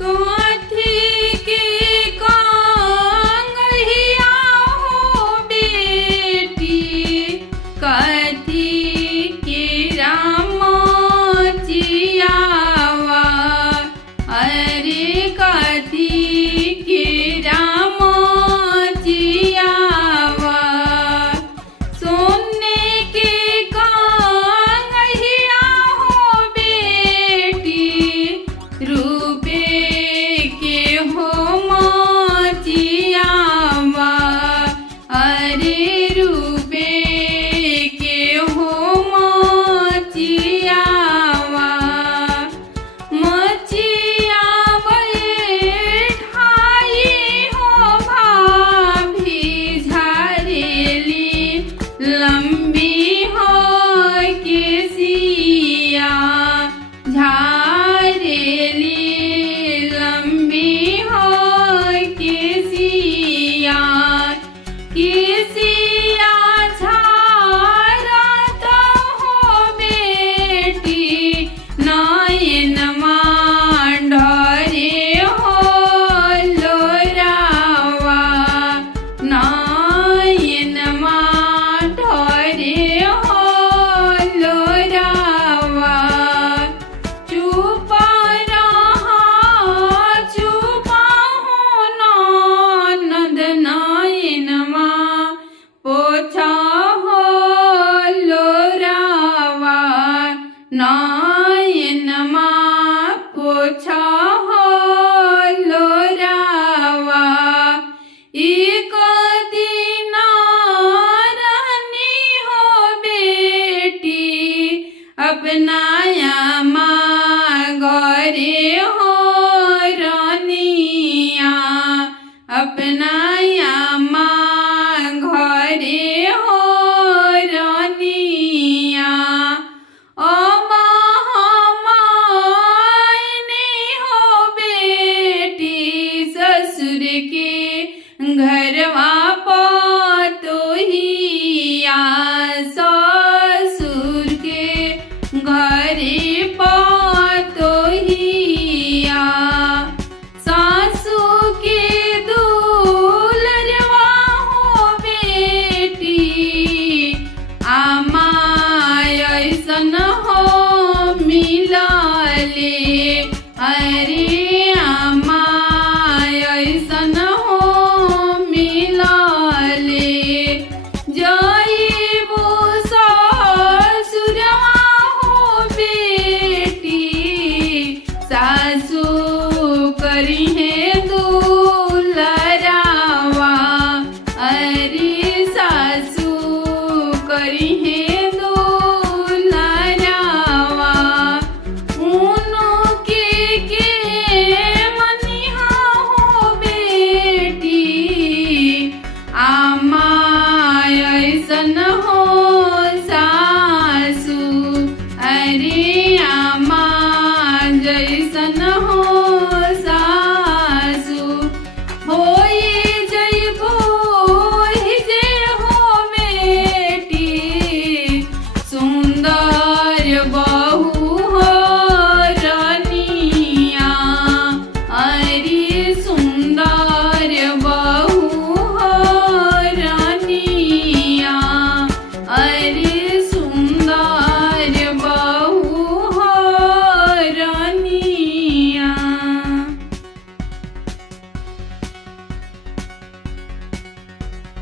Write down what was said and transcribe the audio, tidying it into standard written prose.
काठी के कांगहिया हो बेटी, काठी के राम जियावा, अरे काठी के राम जियावा। सोने के कांगहिया हो बेटी, रूपे के हो मचियावा, अरे रूपे के हो मचियावा। मचियावा ठाई हो भाभी झारेली, लंबी हो केसिया झारेली, लंबी हो केसिया। केसिया झारत हो बेटी, नयनमा डरे हो लोरावा, नयनमा डरे हो लोरावा। चुप रहा चुप हो ननद, नयनमा पोछा हो लोरावा, नयनमा पोछा हो लोरावा। एक दिन रहनी हो बेटी, अपना माँ गरे हो रानिया, अपना माँ घरे हो रानिया। अमायने हो बेटी, ससुर के घरवा पतोहिया, ससुर के घरे पतोहिया। सासू के दुलरवा हो बेटी, आमा ऐसन हो मिलले, अरे आमा ऐसन हो मिलले। जइबो ससुरवा हो बेटी, सासू करी